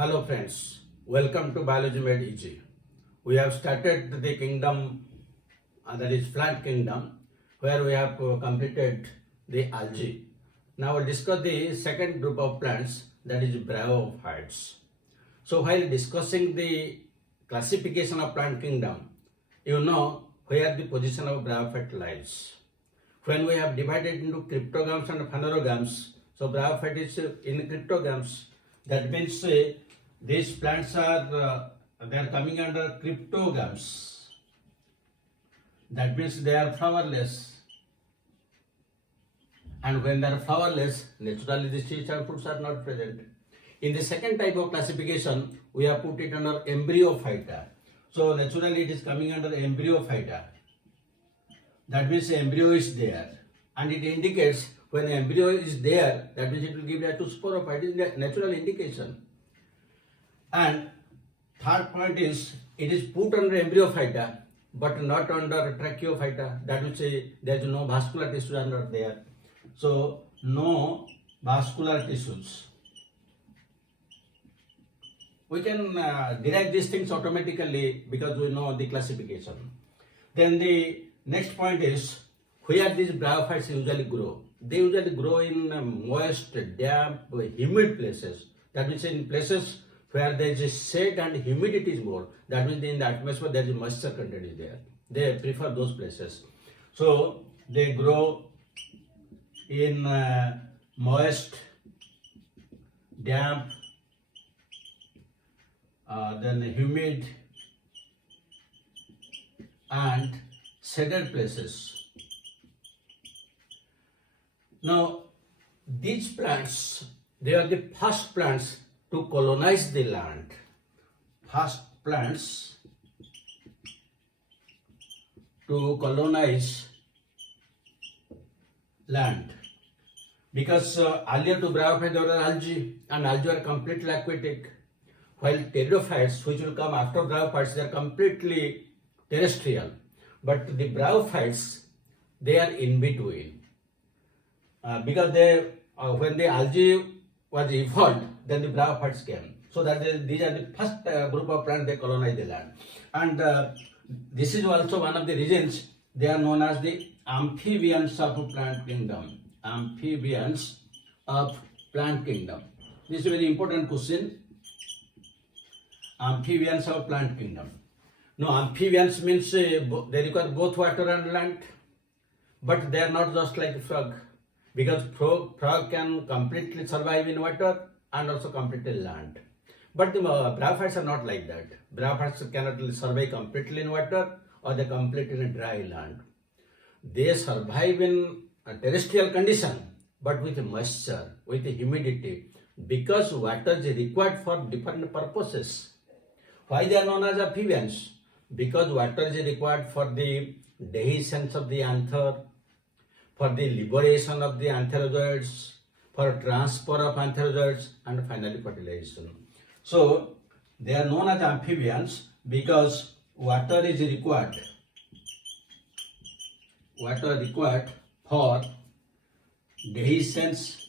Hello friends, welcome to Biology Made Easy. We have started the kingdom that is plant kingdom where we have completed the algae. Now we'll discuss the second group of plants that is bryophytes. So while discussing the classification of plant kingdom, you know where the position of bryophyte lies. When we have divided into cryptogames and phanerogames, so bryophyte is in cryptogames. That means these plants are they are coming under cryptogames. That means they are flowerless. And when they are flowerless, naturally the seeds and fruits are not present. In the second type of classification, we have put it under embryophyta. So naturally it is coming under embryophyta. That means the embryo is there. And it indicates when the embryo is there, that means it will give rise to sporophyte. It is a natural indication. And third point is, it is put under embryophyta, but not under tracheophyta. That will say there is no vascular tissue under there. So no vascular tissues. We can derive these things automatically because we know the classification. Then the next point is where these bryophytes usually grow. They usually grow in moist, damp, humid places. That means in places where there is shade and humidity is more. That means in the atmosphere there is moisture content is there. They prefer those places. So they grow in moist, damp, then humid and shaded places. Now, these plants, they are the first plants to colonize the land. First plants to colonize land. Because earlier to bryophytes there were algae, and algae are completely aquatic, while pteridophytes, which will come after bryophytes, they are completely terrestrial. But the bryophytes, they are in between. Because they, when the algae was evolved, then the bryophytes came. So that these are the first group of plants they colonize the land. And this is also one of the reasons they are known as the amphibians of plant kingdom. Amphibians of plant kingdom. This is a very important question. Amphibians of plant kingdom. Now amphibians means they require both water and land, but they are not just like a frog, because frog can completely survive in water and also completely land. But the bryophytes are not like that. Bryophytes cannot survive completely in water or they completely in dry land. They survive in a terrestrial condition, but with moisture, with humidity, because water is required for different purposes. Why they are known as amphibians? Because water is required for the dehiscence of the anther, for the liberation of the antherozoids, for transfer of antherozoids, and finally fertilization. So they are known as amphibians because water is required. Water required for dehiscence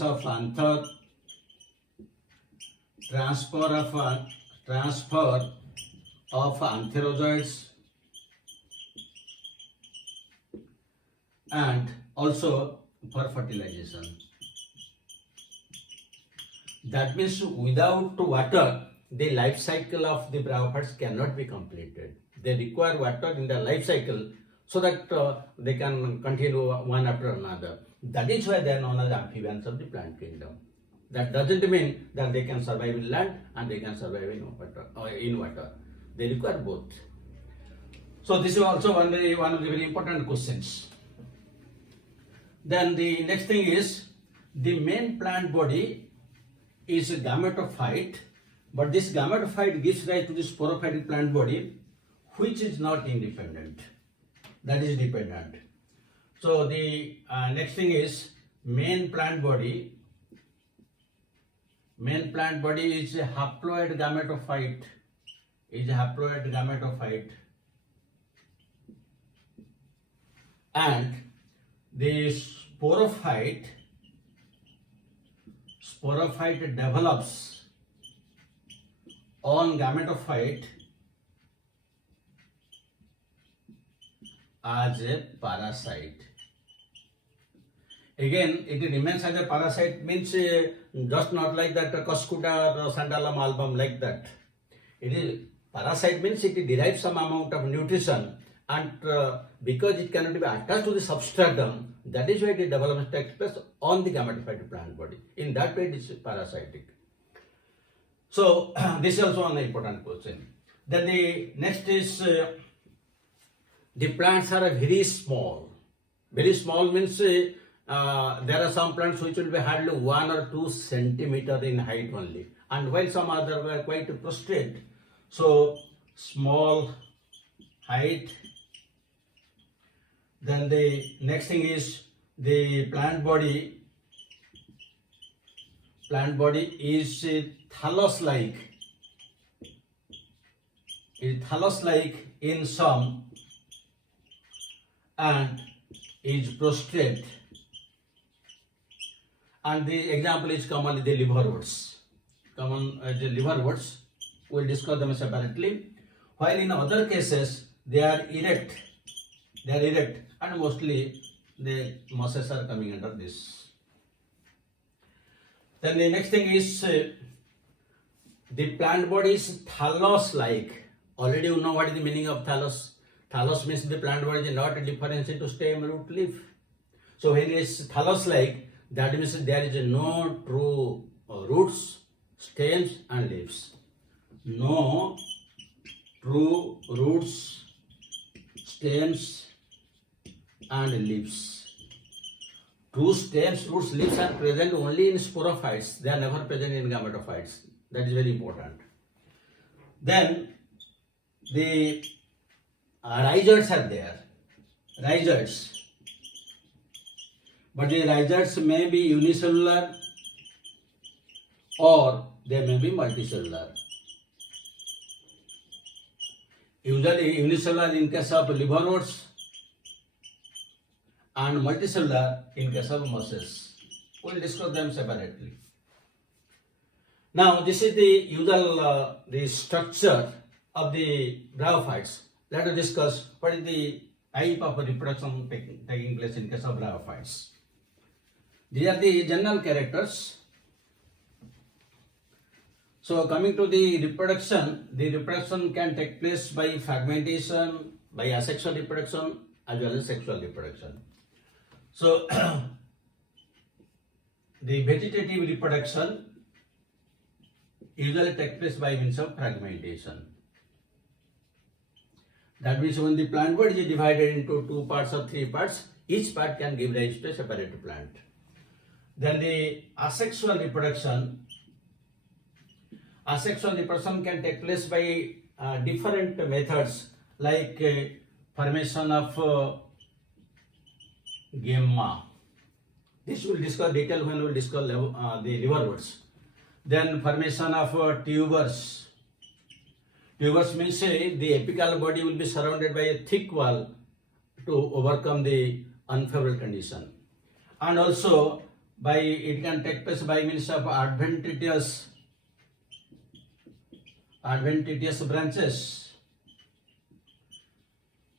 of anther, transfer of antherozoids, and also for fertilization. That means without water, the life cycle of the bryophytes cannot be completed. They require water in their life cycle so that they can continue one after another. That is why they are known as amphibians of the plant kingdom. That doesn't mean that they can survive in land and they can survive in water. They require both. So this is also one of the very important questions. Then the next thing is the main plant body is a gametophyte, but this gametophyte gives rise to the sporophytic plant body, which is not independent. That is dependent. So the next thing is main plant body. Main plant body is a haploid gametophyte. And the sporophyte sporophyte develops on gametophyte as a parasite. Again, it remains as a parasite means just not like that Cuscuta or Santalum album like that. It is parasite means it derives some amount of nutrition, and because it cannot be attached to the substratum, that is why the development takes place on the gametophyte plant body. In that way, it is parasitic. So this is also an important question. Then the next is the plants are very small. Very small means there are some plants which will be hardly 1 or 2 centimeters in height only, and while some other were quite prostrate. So small height. Then the next thing is the plant body. Plant body is thallus-like. Is thallus-like in some and is prostrate. And the example is commonly the liverworts. Common as the liverworts. We will discuss them separately. While in other cases they are erect. They are erect, and mostly the mosses are coming under this. Then the next thing is the plant body is thallus-like. Already you know what is the meaning of thallus. Thallus means the plant body is not differentiated to stem, root, leaf. So when it is thallus-like, that means there is no true roots, stems and leaves. No true roots, stems and leaves. True stems, roots, leaves are present only in sporophytes. They are never present in gametophytes. That is very important. Then the rhizoids are there. Rhizoids. But the rhizoids may be unicellular or they may be multicellular. Usually unicellular in case of liverworts and multicellular in case of mosses. We will discuss them separately. Now this is the usual the structure of the bryophytes. Let us discuss what is the type of reproduction taking place in case of bryophytes. These are the general characters. So coming to the reproduction can take place by fragmentation, by asexual reproduction as well as sexual reproduction. So the vegetative reproduction usually takes place by means of fragmentation. That means when the plant body is divided into 2 parts or 3 parts, each part can give rise to a separate plant. Then the asexual reproduction can take place by different methods like formation of gemmae. This will discuss detail when we will discuss the liverworts. Then formation of tubers. Tubers means the apical body will be surrounded by a thick wall to overcome the unfavorable condition. And also it can take place by means of adventitious branches.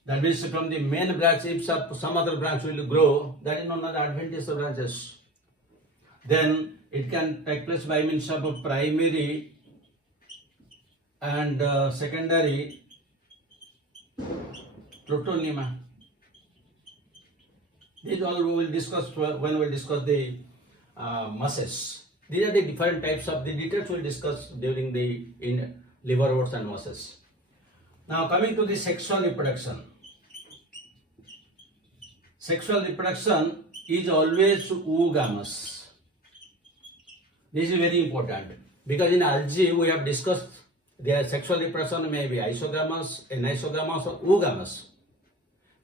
That means from the main branch, if some other branch will grow, that is known as adventitious branches. Then it can take place by means of primary and secondary protonema. These all we will discuss when we will discuss the mosses. These are the different types of the details we will discuss during in liverworts and mosses. Now coming to the sexual reproduction. Sexual reproduction is always oogamous. This is very important because in algae we have discussed their sexual reproduction may be isogamous, anisogamous or oogamous.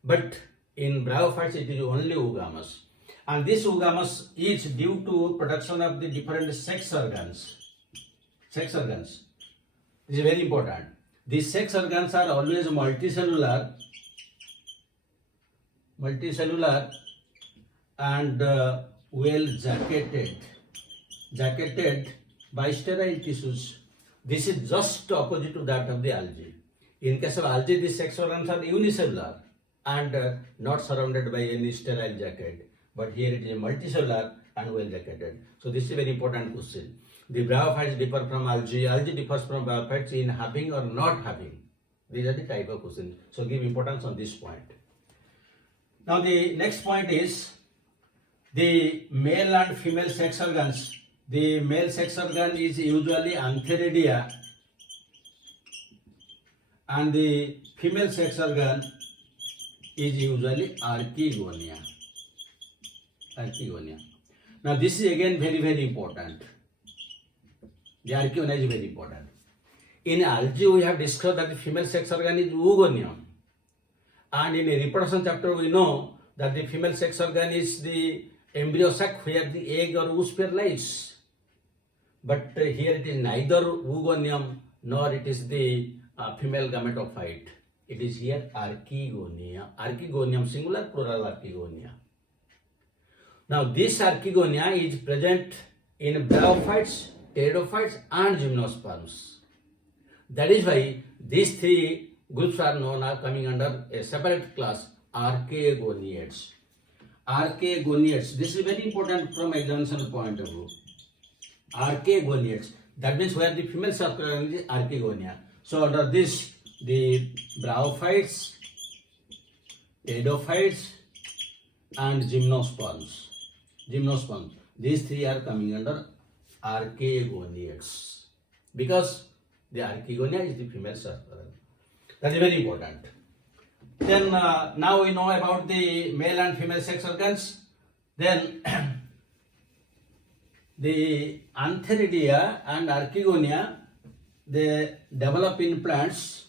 But in bryophytes it is only oogamous. And this oogamous is due to production of the different sex organs. Sex organs. This is very important. These sex organs are always multicellular and well jacketed. jacketed by sterile tissues. This is just opposite to that of the algae. In case of algae, the sex organs are unicellular and not surrounded by any sterile jacket. But here it is multicellular and well jacketed. So this is a very important question. The bryophytes differ from algae. Algae differs from bryophytes in having or not having. These are the type of questions. So give importance on this point. Now the next point is the male and female sex organs. The male sex organ is usually antheridia and the female sex organ is usually archegonia. Archegonia. Now this is again very important. The archegonia is very important. In algae we have discussed that the female sex organ is oogonium. And in a reproduction chapter we know that the female sex organ is the embryo sac where the egg or oosphere lies. But here it is neither oogonium nor it is the female gametophyte. It is here archegonia. Archegonium singular, plural archegonia. Now this archegonia is present in bryophytes, pteridophytes and gymnosperms. That is why these three groups are known as coming under a separate class, archegoniads. Archegoniads. This is very important from examination point of view. Archegoniads. That means where the female subclass is archegonia. So under this, the bryophytes, pteridophytes and gymnosperms. These three are coming under archegoniads because the archegonia is the female subclass. That is very important. Then now we know about the male and female sex organs. Then the antheridia and archegonia, they develop in plants.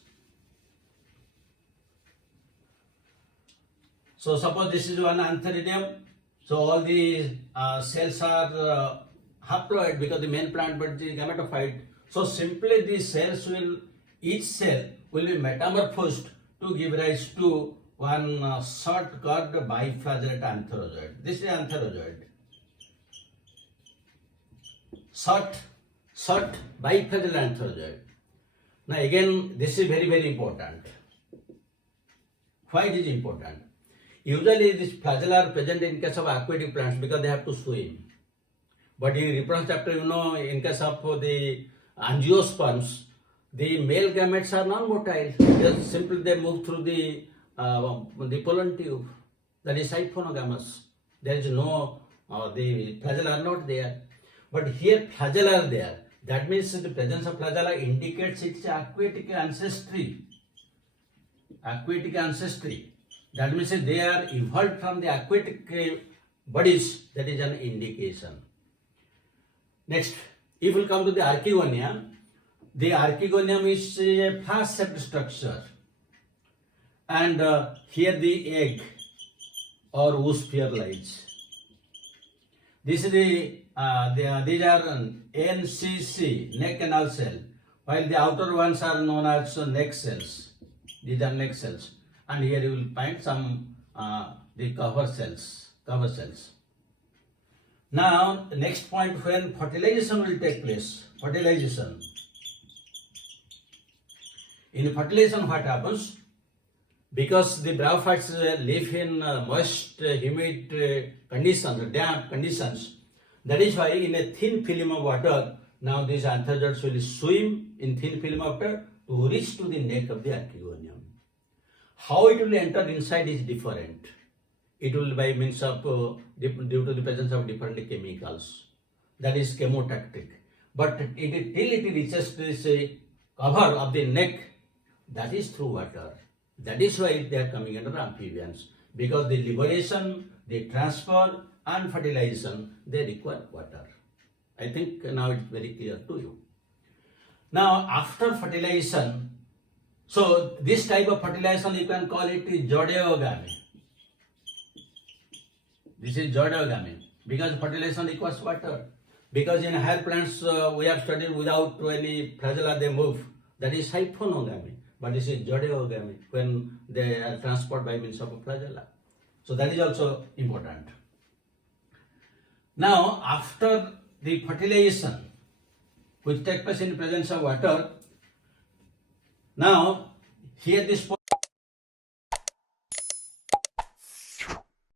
So suppose this is one antheridium. So all the cells are haploid because the main plant but the gametophyte. So simply these cells will, each cell will be metamorphosed to give rise to one short curved biflagellate antherozoid. This is antherozoid. Short biflagellate antherozoid. Now again, this is very important. Why it is important? Usually these flagella are present in case of aquatic plants because they have to swim. But in reproduction chapter, you know, in case of the angiosperms, the male gametes are non-motile. Just simply they move through the pollen tube. That is siphonogamous. There is no, the flagella are not there. But here flagella are there. That means the presence of flagella indicates its aquatic ancestry. Aquatic ancestry. That means they are evolved from the aquatic bodies. That is an indication. Next, if we come to the archegonia, the archegonium is a flask-shaped structure, and here the egg or oosphere lies. This is these are NCC, neck canal cell, while the outer ones are known as neck cells. These are neck cells, and here you will find some the cover cells. Now, the next point, when fertilization will take place. Fertilization. In fertilization, what happens? Because the bryophytes live in moist, humid conditions, damp conditions. That is why in a thin film of water, now these antherozoids will swim in thin film of water to reach to the neck of the archegonium. How it will enter inside is different. It will by means of due to the presence of different chemicals. That is chemotactic. But till it reaches this cover of the neck, that is through water. That is why they are coming under amphibians. Because the liberation, the transfer and fertilization, they require water. I think now it's very clear to you. Now after fertilization, so this type of fertilization you can call it zoedeogamy. This is zoedeogamy because fertilization requires water. Because in higher plants we have studied without any flagella they move. That is siphonogamy. But this is zoedeogamy when they are transported by means of a flagella. So that is also important. Now after the fertilization which takes place in presence of water. Now, here this